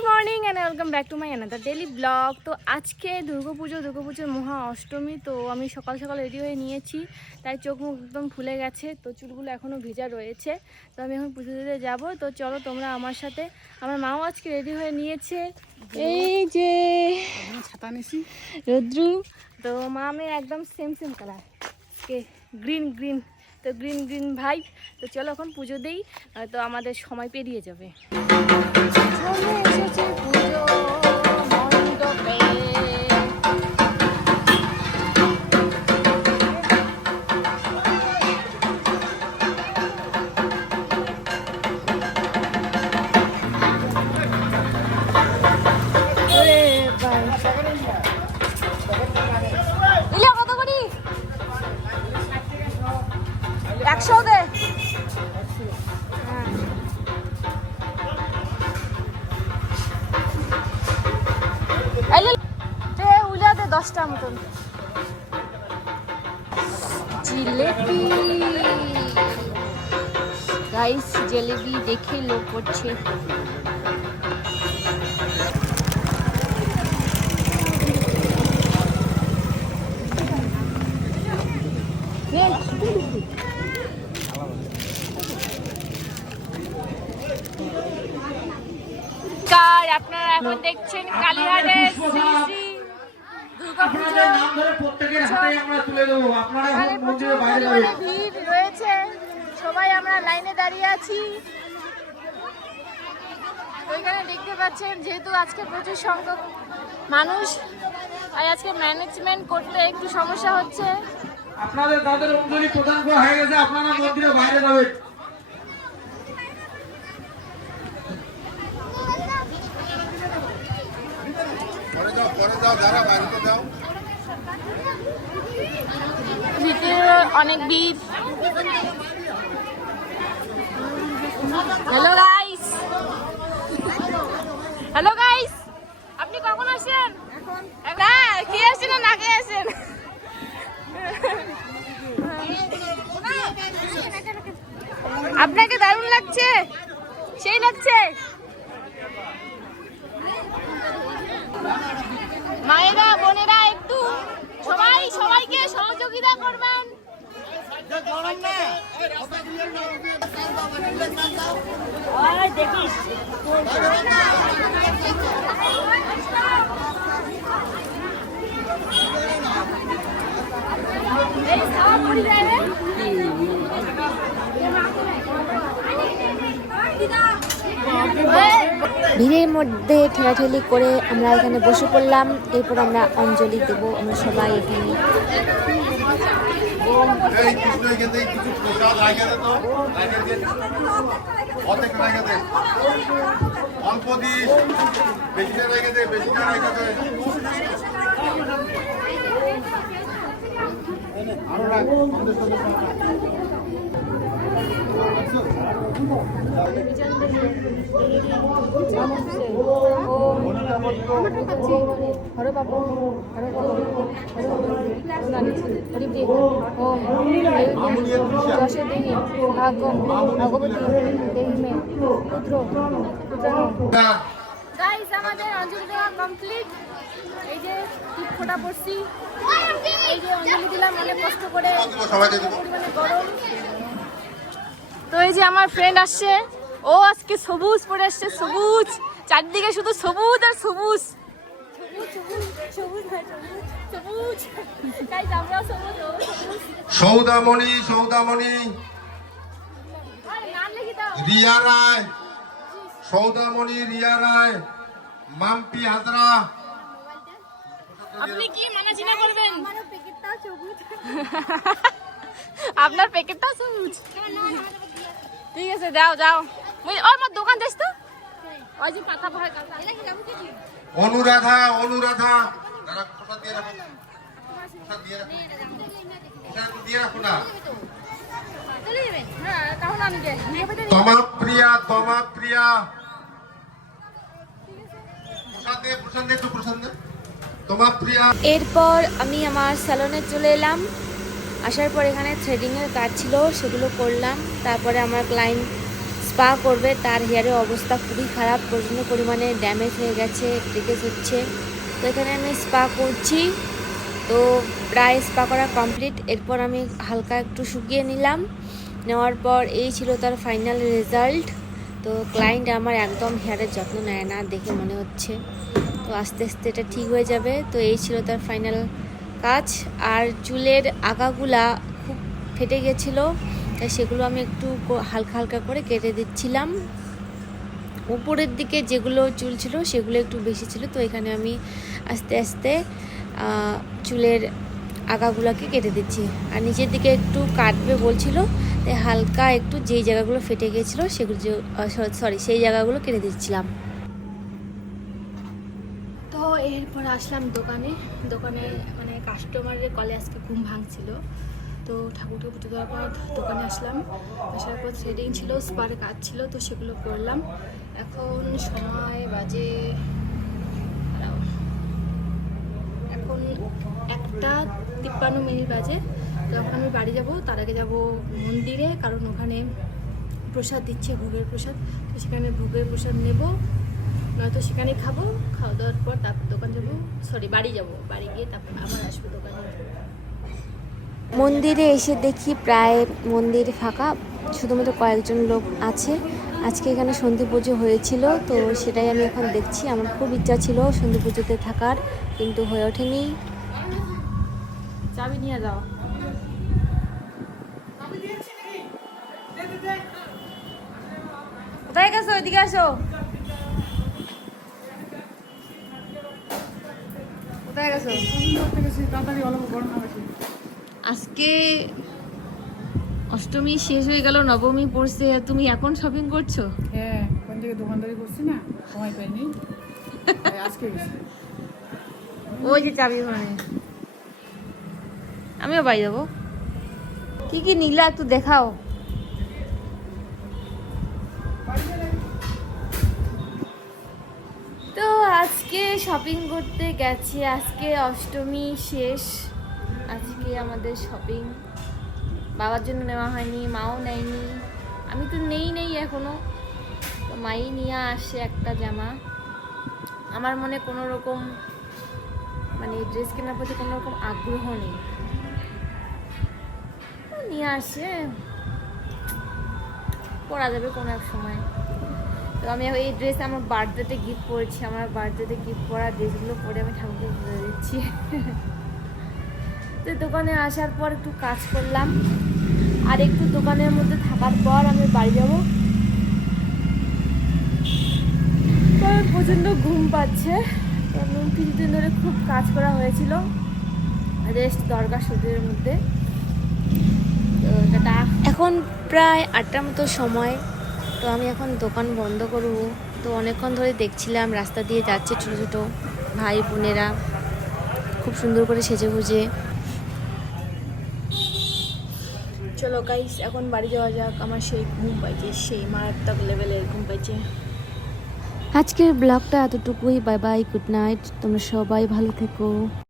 Good morning and welcome back to my another daily blog. তো আজকে দুর্গাপুজোর মহা অষ্টমী। তো আমি সকাল সকাল রেডি হয়ে নিয়েছি, তাই চোখ মুখ একদম ফুলে গেছে, তো চুলগুলো এখনও ভেজা রয়েছে। তো আমি এখন পুজো দিতে যাবো, তো চলো তোমরা আমার সাথে। আমার মাও আজকে রেডি হয়ে নিয়েছে, এই যে ছাতা নিছি রুদ্রু। তো মা আমি একদম সেম কালার, গ্রিন, তো গ্রিন ভাইব। তো চলো এখন পুজো দিই, তো আমাদের সময় পেরিয়ে যাবে। চলে এসেছে পুজো মণ্ডপে। ইলা কত করি? 100 দে। উলাতে 10টা মতন জিলেবি। গাইস জিলেবি দেখে লোক করছে। আপনারা এখন দেখছেন কালীঘাটের শ্রী শ্রী দুর্গাপূজা। এখানে প্রচুর পরিমাণে ভিড় রয়েছে, সবাই আমরা লাইনে দাঁড়িয়ে আছি। ওইখানে দেখতে পাচ্ছেন, যেহেতু আজকে প্রচুর সংখ্যক মানুষ, তাই আজকে ম্যানেজমেন্ট করতে একটু সমস্যা হচ্ছে। আপনাদের তাদের অঞ্জলি প্রদান করা হয়ে গেছে, আপনারা মন্দিরের বাইরে যাবেন। ভিতরে অনেক ভিড়। হ্যালো গাইস, আপনি কখন আসেন? না কি আসেন না কে আসেন? আপনাকে দারুণ লাগছে, সেই লাগছে। মায়েরা বোনেরা একটু সবাইকে সহযোগিতা করবেন। দেখিস ভিড়ের মধ্যে ঠেলাঠেলি করে আমরা এখানে বসে পড়লাম। এরপর আমরা অঞ্জলি দেব, আমরা সবাই এখানে। গাইস আমাদের অঞ্জলি দেওয়া কমপ্লিট। এই যে টিপ ফোটা পড়ছি, এই যে অঞ্জলি দিলাম অনেক কষ্ট করে, পরিমাণে গরম। তো এই যে আমার ফ্রেন্ড আসছে, ও আজকে সবুজ পরে আসছে, সবুজ, চারদিকে শুধু সবুজ আর সবুজ। সৌদামণি রিয়া রায়, সৌদামণি রিয়া রায়, মাম্পি হাজরা। আপনি কি মানাচিনা করবেন? আপনার প্যাকেটটা সবুজ, ঠিক আছে যাও আমার দোকান দেশ তো ওই যে পাতা ভয়। অনুরাধা দিয়ে রাখো না। তমা প্রিয়া এরপর আমি আমার স্যালনে চলে এলাম। আসার পর এখানে থ্রেডিংয়ের কাজ ছিল, সেগুলো করলাম। তারপরে আমার ক্লায়েন্ট স্পা করবে, তার হেয়ারের অবস্থা খুবই খারাপ, প্রচণ্ড পরিমাণে ড্যামেজ হয়ে গেছে, ব্রেকেজ হচ্ছে। তো এখানে আমি স্পা করছি। তো প্রায় স্পা করা কমপ্লিট। এরপর আমি হালকা একটু শুকিয়ে নিলাম, নেওয়ার পর এই ছিল তার ফাইনাল রেজাল্ট। তো ক্লায়েন্ট আমার একদম হেয়ারের যত্ন নেয় না দেখে মনে হচ্ছে, তো আস্তে আস্তে এটা ঠিক হয়ে যাবে। তো এই ছিল তার ফাইনাল কাজ। আর চুলের আগাগুলা খুব ফেটে গেছিলো, তাই সেগুলো আমি একটু হালকা হালকা করে কেটে দিচ্ছিলাম। উপরের দিকে যেগুলো চুল ছিল সেগুলো একটু বেশি ছিল, তো এখানে আমি আস্তে আস্তে চুলের আগাগুলোকে কেটে দিচ্ছি। আর নিচের দিকে একটু কাটবে বলছিল, তাই হালকা একটু যেই জায়গাগুলো ফেটে গিয়েছিলো সেগুলো সেই জায়গাগুলো কেটে দিচ্ছিলাম। তো এরপর আসলাম দোকানে মানে কাস্টমারের কলে আজকে ঘুম ভাঙছিল, তো ঠাকুরকে পুজো দেওয়ার পর দোকানে আসলাম। আসার পর থ্রেডিং ছিল, স্পার কাজ ছিল, তো সেগুলো করলাম। এখন সময় বাজে, এখন 1:53 বাজে। যখন আমি বাড়ি যাব তার আগে যাব মন্দিরে, কারণ ওখানে প্রসাদ দিচ্ছে, ভোগের প্রসাদ। তো সেখানে ভোগের প্রসাদ নেব, নয়তো সেখানে খাবো। খাওয়া দাওয়ার পর তারপর দোকান যাবো, বাড়ি যাব, বাড়ি গিয়ে তারপর আবার আসবো দোকানে। মন্দিরে এসে দেখি প্রায় মন্দির ফাঁকা, শুধুমাত্র কয়েকজন লোক আছে। আজকে এখানে সন্ধি পুজো হয়েছিল, তো সেটাই আমি এখন দেখছি। আমার খুব ইচ্ছা ছিল সন্ধি পুজোতে থাকার, কিন্তু হয়ে ওঠেনি। চাবি নিয়ে যাও। কোথায় গেছো? এদিকে আসো। কোথায় গেছো? তাড়াতাড়ি অল্প গরম না বেশি। আজকে অষ্টমী শেষ হয়ে গেল, নবমী পড়ছে, তুমি এখন শপিং করছো? হ্যাঁ, কোন থেকে দোকানদারি করছি না, সময় পাইনি, তাই আজকে গেছি। ওই যে চাবি ওখানে। আমিও বাড়ি যাবো। কি কি নিলা একটু দেখাও। তো আজকে শপিং করতে গেছি, আজকে অষ্টমী শেষ, আজকে আমাদের শপিং। বাবার জন্য নেওয়া হয়নি, মাও নেয়নি, আমি তো নেই এখনো। তো মাই নিয়ে আসে একটা জামা। আমার মনে কোনো রকম মানে ড্রেস কেনার প্রতি কোনো রকম আগ্রহ নেই, নিয়ে আসে, পরা যাবে কোনো এক সময়। তো আমি এই ড্রেস আমার বার্থডেতে গিফট করেছি, আমার বার্থডেতে গিফট করা ড্রেসগুলো পরে আমি ঠাকুরকে ঘুরে দিচ্ছি। তো দোকানে আসার পর একটু কাজ করলাম, আর একটু দোকানের মধ্যে থাকার পর আমি বাড়ি যাব। তো প্রচণ্ড ঘুম পাচ্ছে, কারণ কিছুদিন ধরে খুব কাজ করা হয়েছিল, রেস্ট দরকার শরীরের মধ্যে। তো টাটা। এখন প্রায় 8টার মতো সময়, তো আমি এখন দোকান বন্ধ করব। তো অনেকক্ষণ ধরে দেখছিলাম রাস্তা দিয়ে যাচ্ছে ছোটো ছোটো ভাই বোনেরা, খুব সুন্দর করে সেজে গুজে। চলো গাইস, এখন বাড়ি যাওয়া যাক, আমার সেই ঘুম পাইছে, সেই মারাত্মক লেভেলের ঘুম পাইছে। আজকের ব্লগটা এতটুকুই। বাই বাই, গুড নাইট, তোমরা সবাই ভালো থেকো।